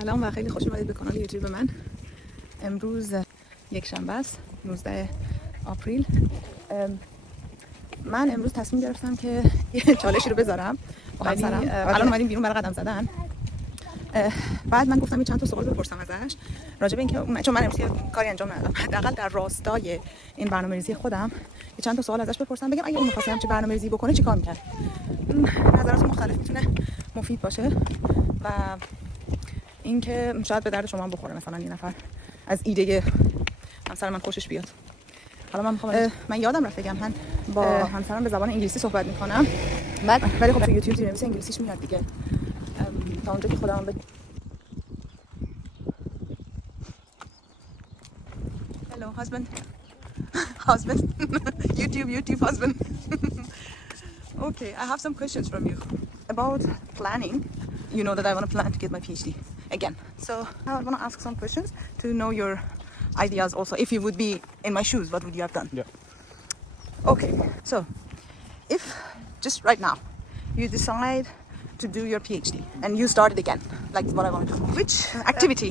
سلام و خیلی خوش اومدید به کانال یوتیوب من. امروز یک شنبه است، 19 آپریل. من امروز تصمیم گرفتم که یه چالشی رو بذارم با همسرم. الان اومدیم بیرون برای قدم زدن. بعد من گفتم چند تا سوال بپرسم ازش راجع به اینکه چون من امروز کاری انجام ندادم، حداقل در راستای این برنامه‌ریزی خودم یه چند تا سوال ازش بپرسم، بگم اگه اون می‌خواد همچین برنامه‌ریزی بکنه چیکار می‌کرد. نظرات مختلف میتونه مفید باشه و اینکه شاید به درد شما هم بخوره، مثلا یه نفر از ایده همسر من خوشش بیاد. حالا من می‌خوام من یادم رفت بگم من با همسرم به زبان انگلیسی صحبت می‌کنم، ولی خب تو یوتیوب زیرنویس انگلیسیش میاد دیگه. تا اونجا که خودم Hello husband. Husband. YouTube husband. Okay, I have some questions from you about planning. You know that I want to plan to get my PhD again. So I want to ask some questions to know your ideas also. If you would be in my shoes, what would you have done? Yeah. Okay, so if just right now you decide to do your PhD and you start it again, like what I want to do, which activity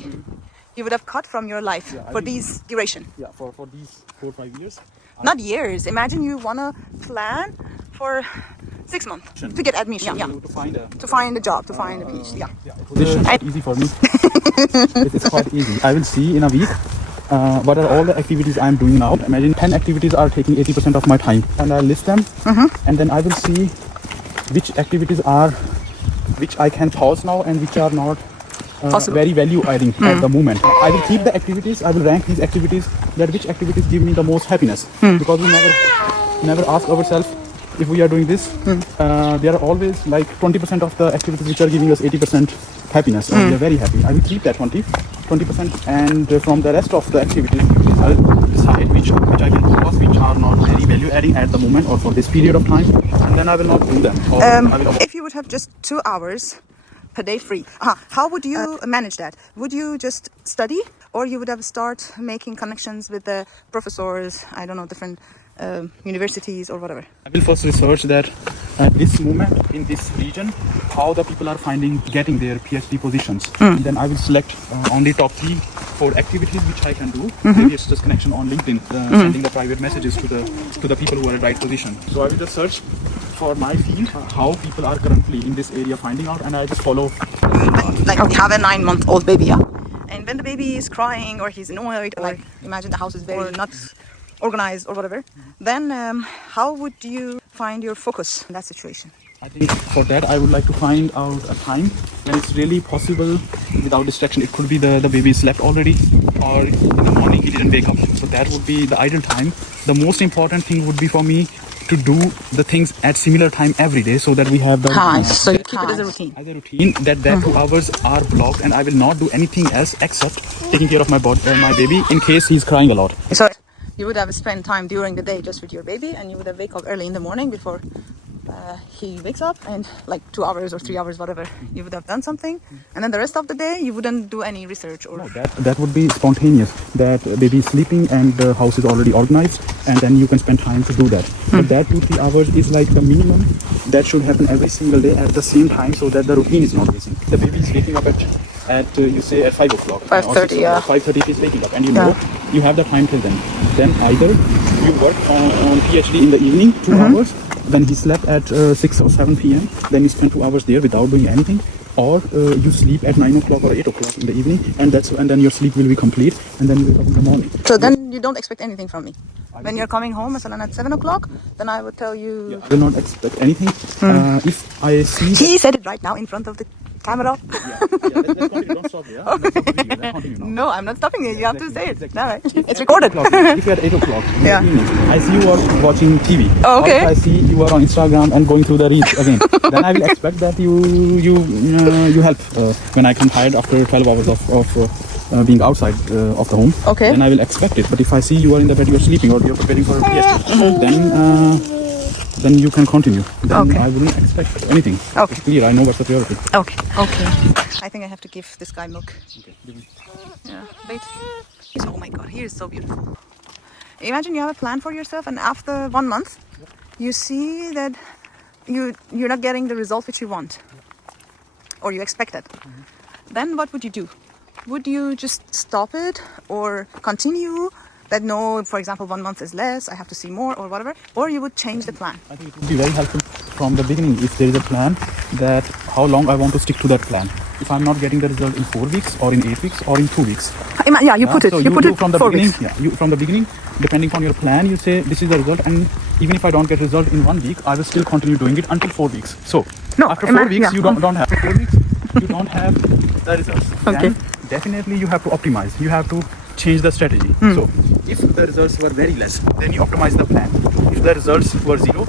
you would have cut from your life for these duration? Yeah, for these 4 or 5 years. Not years. Imagine you want to plan for 6 months to get admission. To find a job, to find a PhD. Position is easy for me. It is quite easy. I will see in a week what are all the activities I am doing now. Imagine 10 activities are taking 80% of my time, and I list them, and then I will see which activities are which I can pause now and which are not very value adding at the moment. I will keep the activities. I will rank these activities, that which activities give me the most happiness, because we never ask ourselves if we are doing this. There are always like 20% of the activities which are giving us 80% happiness, and we are very happy. I will keep that 20%, and from the rest of the activities I will decide which I will pause, which are not very value adding at the moment or for this period of time, and then I will not do them. If you would have just 2 hours per day free, how would you manage that? Would you just study, or you would have start making connections with the professors, I don't know, different universities or whatever? I will first research that at this moment in this region how the people are getting their PhD positions. And then I will select only top 3-4 activities which I can do. Maybe it's just connection on LinkedIn, sending the private messages to the people who are at right position. So I will just search for my field how people are currently in this area finding out, and I just follow. Like we have a 9-month-old baby, and when the baby is crying or he's annoyed, or like imagine the house is very not organized or whatever, then how would you find your focus in that situation? I think for that I would like to find out a time when it's really possible without distraction. It could be the baby slept already, or in the morning he didn't wake up. So that would be the ideal time. The most important thing would be for me to do the things at similar time every day, so that we have the So you keep it as a routine. As a routine, that 2 hours are blocked, and I will not do anything else except taking care of my baby in case he's crying a lot. So you would have spent time during the day just with your baby, and you would have wake up early in the morning before he wakes up, and like 2 hours or 3 hours, whatever, you would have done something, and then the rest of the day you wouldn't do any research or... No, that would be spontaneous, that baby is sleeping and the house is already organized, and then you can spend time to do that. But that 2-3 hours is like the minimum that should happen every single day at the same time, so that the routine is not missing. The baby is waking up at you say at 5 o'clock, 5:30, yeah. 5:30 he's waking up, and you know you have the time till then either you work on PhD in the evening 2 hours, then he slept at 6 or 7 p.m. Then you spend 2 hours there without doing anything, or you sleep at 9 o'clock or 8 o'clock in the evening, and then your sleep will be complete, and then you wake up in the morning. So then you don't expect anything from me. When you're coming home at 7 o'clock, then I would tell you... Yeah, I will not expect anything. If I see... He said it right now in front of the camera. Let's continue. Don't stop here. Let's stop the video. Let's continue now. No, I'm not stopping it. You have to say it. No, it's recorded. If you're at 8 o'clock in the evening, I see you are watching TV. Oh, okay. Or if I see you are on Instagram and going through the reels again, then I will expect that you help when I come tired after 12 hours of being outside of the home. Okay. Then I will expect it. But if I see you are in the bed, you're sleeping, or you're preparing for a PhD, then you can continue. Then I wouldn't expect anything. Okay. It's clear. I know what's the priority. Okay. I think I have to give this guy milk. Okay. Give me. Yeah. Wait. Oh my God, he is so beautiful. Imagine you have a plan for yourself, and after 1 month, you see that you're not getting the result which you want, or you expected. then what would you do? Would you just stop it or continue? That no, for example, 1 month is less, I have to see more or whatever, or you would change the plan. I think it would be very helpful from the beginning if there is a plan that how long I want to stick to that plan. If I'm not getting the result in 4 weeks or in 8 weeks or in 2 weeks. Yeah, you put it. So you put it from the 4 beginning. weeks. Yeah, you from the beginning, depending on your plan, you say this is the result, and even if I don't get result in 1 week, I will still continue doing it until 4 weeks. So No, after 4 weeks, yeah. you don't have 4 weeks. You don't have the results. Okay. Then definitely you have to optimize. You have to change the strategy. So if the results were very less, then you optimize the plan. If the results were 0,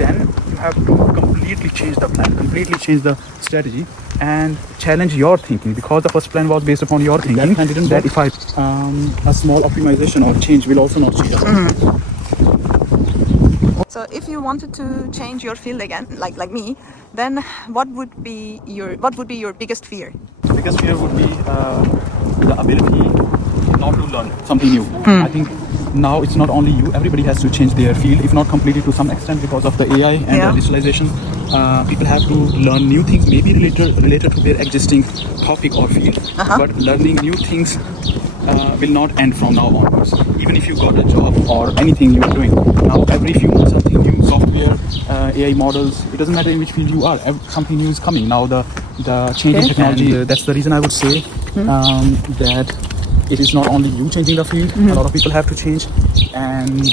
then you have to completely change the plan, completely change the strategy, and challenge your thinking, because the first plan was based upon your thinking. And didn't that if I a small optimization or change will also not change. So if you wanted to change your field again, like me, then what would be your biggest fear? The biggest fear would be the ability not to learn something new. I think now it's not only you, everybody has to change their field, if not completely to some extent because of the AI and the digitalization. People have to learn new things, maybe related to their existing topic or field. But learning new things will not end from now onwards. Even if you got a job or anything you are doing, now every few months something new, software, AI models, it doesn't matter in which field you are, something new is coming. Now the changing technology, that's the reason I would say that it is not only you changing the field, a lot of people have to change, and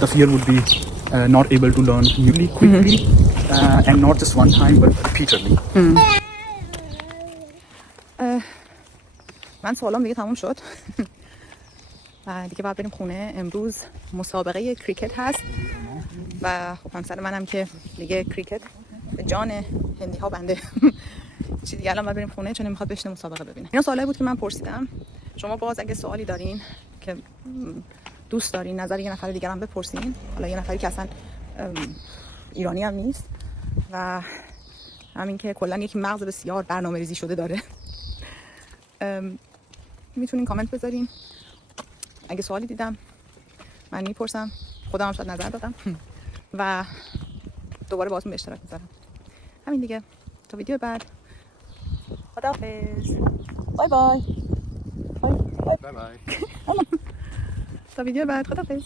the fear would be not able to learn newly, quickly, and not just one time but repeatedly. من سوالام دیگه تموم شد و دیگه باید بریم خونه. امروز مسابقه کریکت هست و خب همسر منم که دیگه کریکت به جان هندی ها بنده چی دیگه الان باید بریم خونه چون نمیخواد بشینه مسابقه ببینه. اینا سوالایی بود که من پرسیدم. شما باز اگه سوالی دارین که دوست دارین نظر یه نفر دیگه هم بپرسین، حالا یه نفری که اصلا ایرانی هم نیست و همین که کلا یک مغز بسیار برنامه ریزی شده داره، میتونین کامنت بذارین. اگه سوالی دیدم من میپرسم، خودم هم شاید نظر دادم و دوباره باهاتون به اشتراک میذارم. همین دیگه، تا ویدیو بعد. خداحافظ. بای بای. بای بای. تا ویدیو بعد. خداحافظ.